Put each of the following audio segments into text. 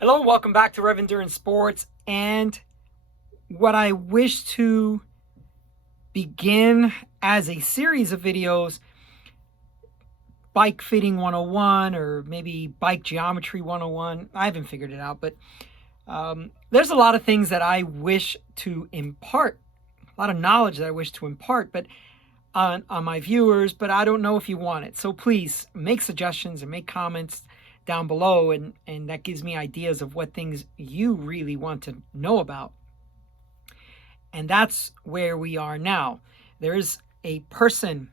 Hello, welcome back to Rev Endurance Sports. And what I wish to begin as a series of videos, bike fitting 101 or maybe bike geometry 101. I haven't figured it out, but there's a lot of things that I wish to impart, a lot of knowledge that I wish to impart, but on my viewers, but I don't know if you want it. So please make suggestions and make comments down below, and that gives me ideas of what things you really want to know about. And that's where we are now. There's a person,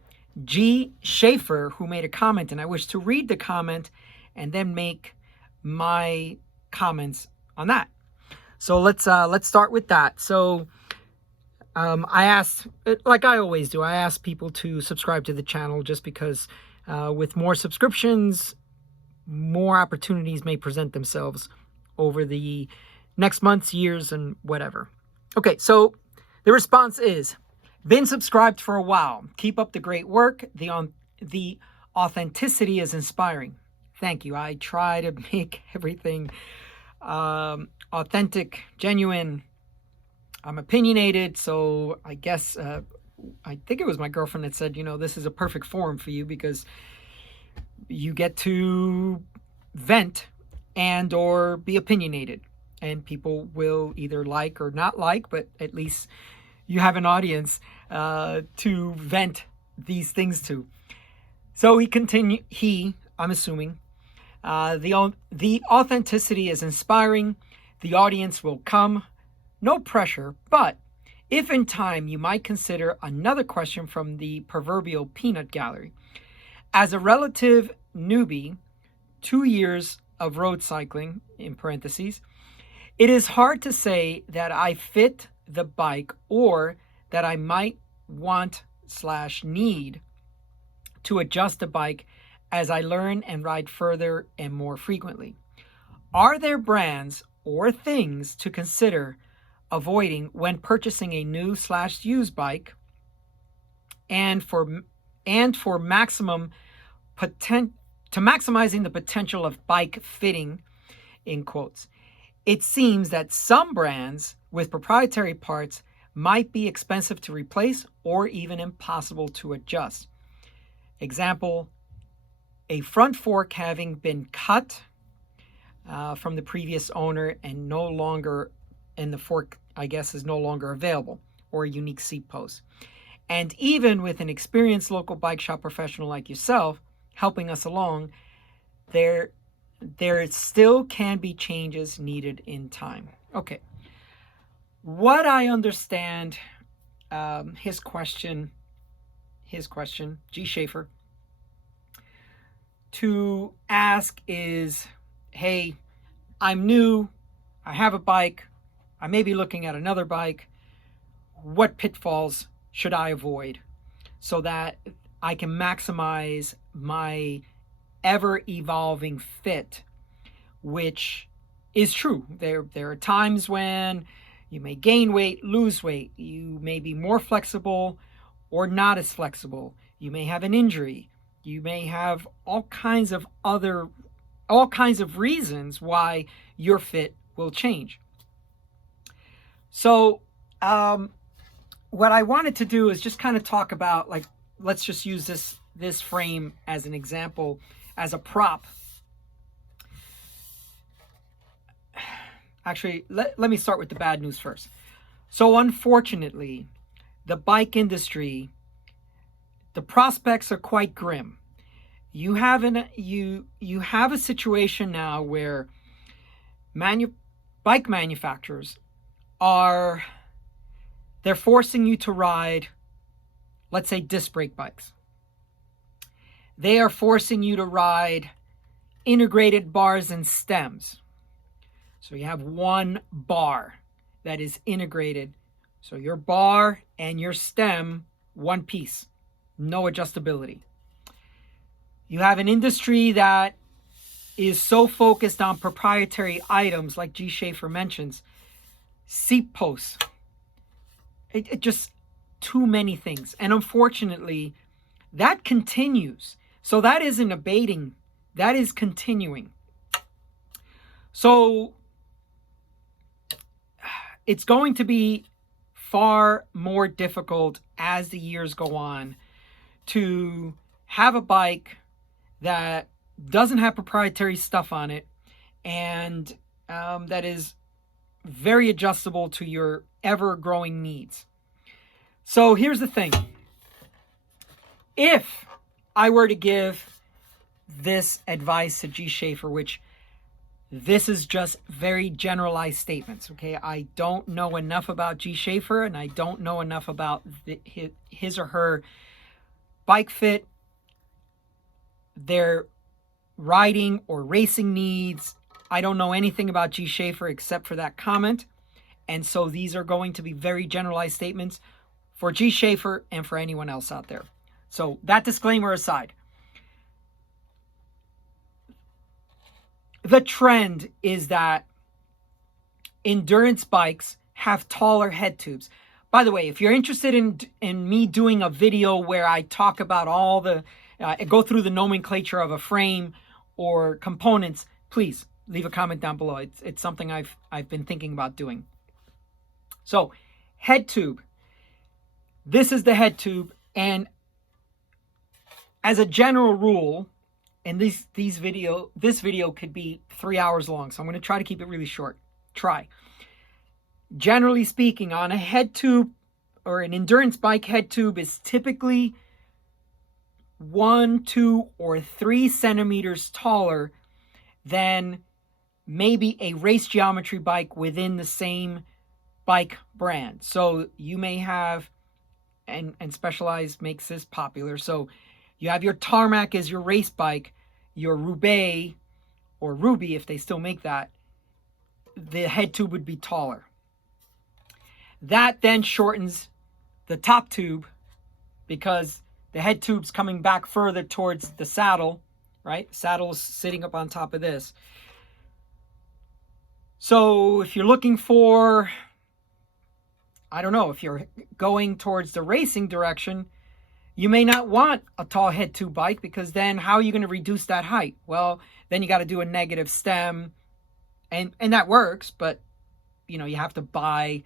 Schaeffer, who made a comment, and I wish to read the comment and then make my comments on that. So let's start with that. So I asked, like I always do, I ask people to subscribe to the channel just because with more subscriptions, more opportunities may present themselves over the next months, years, and whatever. Okay, so the response is, been subscribed for a while. Keep up the great work. The authenticity is inspiring. Thank you. I try to make everything authentic, genuine. I'm opinionated, so I guess I think it was my girlfriend that said, this is a perfect forum for you because you get to vent and or be opinionated, and people will either like or not like, but at least you have an audience to vent these things to. So I'm assuming, the authenticity is inspiring. The audience will come. No pressure, but if in time, you might consider another question from the proverbial peanut gallery. As a relative newbie, 2 years of road cycling, in parentheses, it is hard to say that I fit the bike or that I might want/need to adjust the bike as I learn and ride further and more frequently. Are there brands or things to consider avoiding when purchasing a new/used bike, and for maximizing the potential of bike fitting, in quotes? It seems that some brands with proprietary parts might be expensive to replace or even impossible to adjust. Example, a front fork having been cut from the previous owner and the fork, I guess, is no longer available, or a unique seat post. And even with an experienced local bike shop professional like yourself helping us along, there still can be changes needed in time. Okay. What I understand, his question, G. Schaeffer, to ask is, hey, I'm new, I have a bike, I may be looking at another bike. What pitfalls should I avoid so that I can maximize my ever-evolving fit, which is true. There are times when you may gain weight, lose weight. You may be more flexible or not as flexible. You may have an injury. You may have all kinds of reasons why your fit will change. So what I wanted to do is just kind of talk about, like, let's just use this frame as an example, as a prop. Actually, let me start with the bad news first. So unfortunately, the bike industry, the prospects are quite grim. You have a situation now where bike manufacturers they're forcing you to ride, let's say, disc brake bikes. They are forcing you to ride integrated bars and stems. So you have one bar that is integrated. So your bar and your stem, one piece, no adjustability. You have an industry that is so focused on proprietary items, like G. Schaeffer mentions, seat posts. It just too many things. And unfortunately, that continues. So that isn't abating. That is continuing. So it's going to be far more difficult as the years go on to have a bike that doesn't have proprietary stuff on it and that is very adjustable to your ever-growing needs. So here's the thing. If I were to give this advice to G. Schaeffer, which this is just very generalized statements, okay? I don't know enough about G. Schaeffer, and I don't know enough about his or her bike fit, their riding or racing needs. I don't know anything about G. Schaeffer except for that comment. And so these are going to be very generalized statements for G. Schaeffer and for anyone else out there. So that disclaimer aside, the trend is that endurance bikes have taller head tubes. By the way, if you're interested in me doing a video where I talk about all the, go through the nomenclature of a frame or components, please leave a comment down below. It's something I've been thinking about doing. So, head tube. This is the head tube, and as a general rule, and this video could be 3 hours long, so I'm going to try to keep it really short. Generally speaking, on a head tube or an endurance bike, head tube is typically 1, 2, or 3 centimeters taller than maybe a race geometry bike within the same bike brand. So you may have, and Specialized makes this popular, so you have your Tarmac as your race bike, your Roubaix or Ruby, if they still make that, the head tube would be taller. That then shortens the top tube because the head tube's coming back further towards the saddle, right? Saddle's sitting up on top of this. So if you're looking for, I don't know, if you're going towards the racing direction, you may not want a tall head tube bike because then how are you going to reduce that height? Well, then you got to do a negative stem, and that works, but you know, you have to buy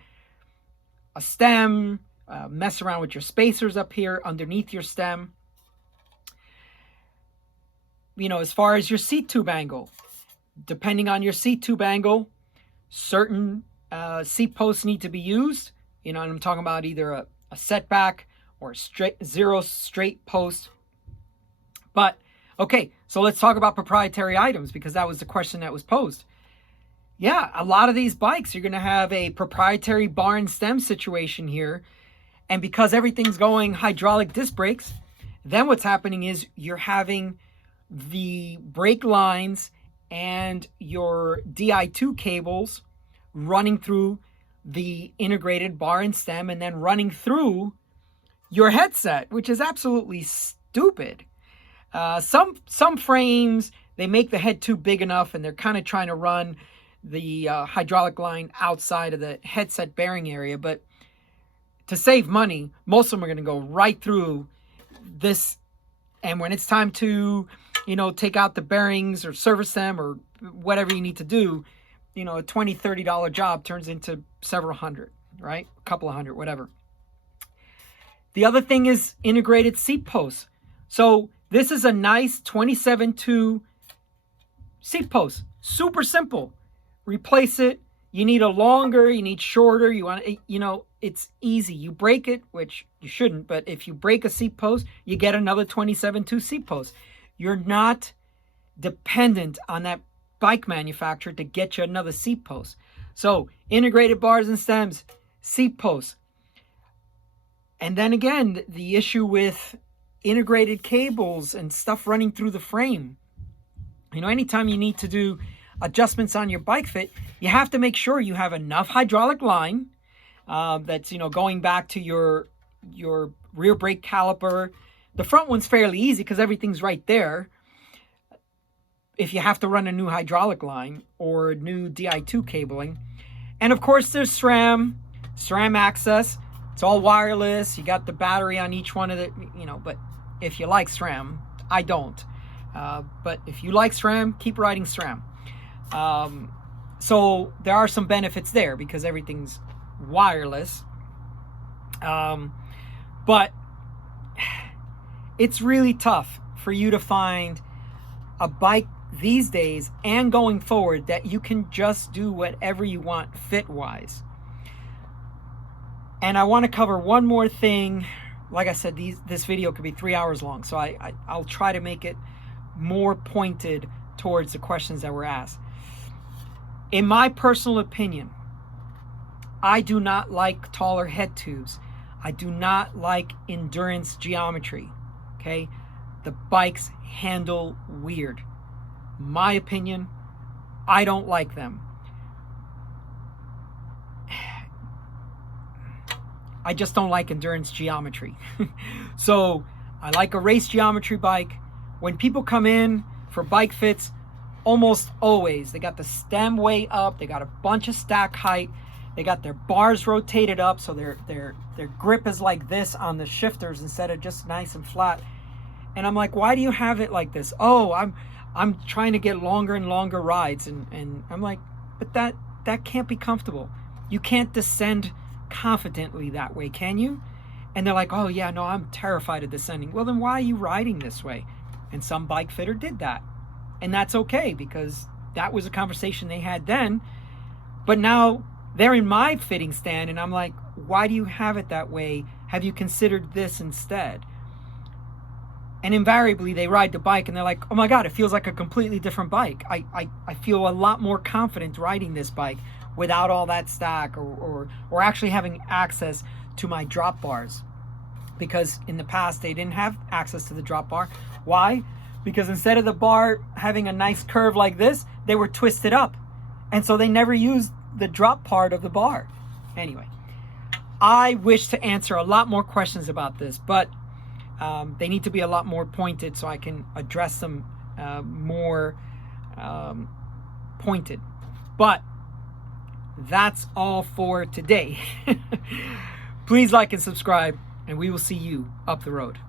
a stem, mess around with your spacers up here underneath your stem. You know, as far as your seat tube angle, depending on your seat tube angle, certain seat posts need to be used. You know, and I'm talking about either a setback or zero straight post. But okay, so let's talk about proprietary items because that was the question that was posed. Yeah, a lot of these bikes, you're going to have a proprietary bar and stem situation here. And because everything's going hydraulic disc brakes, then what's happening is you're having the brake lines and your Di2 cables running through the integrated bar and stem and then running through your headset, which is absolutely stupid. Some frames, they make the head tube big enough and they're kind of trying to run the hydraulic line outside of the headset bearing area, but to save money, most of them are going to go right through this, and when it's time to, you know, take out the bearings or service them or whatever you need to do, you know, a $20, $30 job turns into several hundred, right? A couple of hundred, whatever. The other thing is integrated seat posts. So this is a nice 27.2 seat post. Super simple. Replace it. You need a longer, you need shorter, you want, you know, it's easy. You break it, which you shouldn't, but if you break a seat post, you get another 27.2 seat post. You're not dependent on that bike manufacturer to get you another seat post. So integrated bars and stems, seat posts. And then again, the issue with integrated cables and stuff running through the frame. You know, anytime you need to do adjustments on your bike fit, you have to make sure you have enough hydraulic line that's, you know, going back to your rear brake caliper. The front one's fairly easy because everything's right there. If you have to run a new hydraulic line or new Di2 cabling. And of course there's SRAM access. It's all wireless. You got the battery on each one of the, you know, but if you like SRAM, I don't. But if you like SRAM, keep riding SRAM. So there are some benefits there because everything's wireless. But it's really tough for you to find a bike these days and going forward that you can just do whatever you want fit-wise. And I want to cover one more thing. Like I said, this video could be 3 hours long, so I'll try to make it more pointed towards the questions that were asked. In my personal opinion, I do not like taller head tubes. I do not like endurance geometry, okay? The bikes handle weird. My opinion, I don't like them. I just don't like endurance geometry. So I like a race geometry bike. When people come in for bike fits, almost always they got the stem way up, they got a bunch of stack height, they got their bars rotated up so their grip is like this on the shifters instead of just nice and flat. And I'm like, why do you have it like this? Oh, I'm trying to get longer and longer rides, and I'm like, but that can't be comfortable. You can't descend confidently that way, can you? And they're like, oh yeah, no, I'm terrified of descending. Well, then why are you riding this way? And some bike fitter did that, and that's okay because that was a conversation they had then. But now they're in my fitting stand, and I'm like, why do you have it that way? Have you considered this instead? And invariably they ride the bike and they're like, oh my God, it feels like a completely different bike. I feel a lot more confident riding this bike without all that stack or actually having access to my drop bars. Because in the past they didn't have access to the drop bar. Why? Because instead of the bar having a nice curve like this, they were twisted up. And so they never used the drop part of the bar. Anyway, I wish to answer a lot more questions about this, but they need to be a lot more pointed so I can address them more pointed. But that's all for today. Please like and subscribe, and we will see you up the road.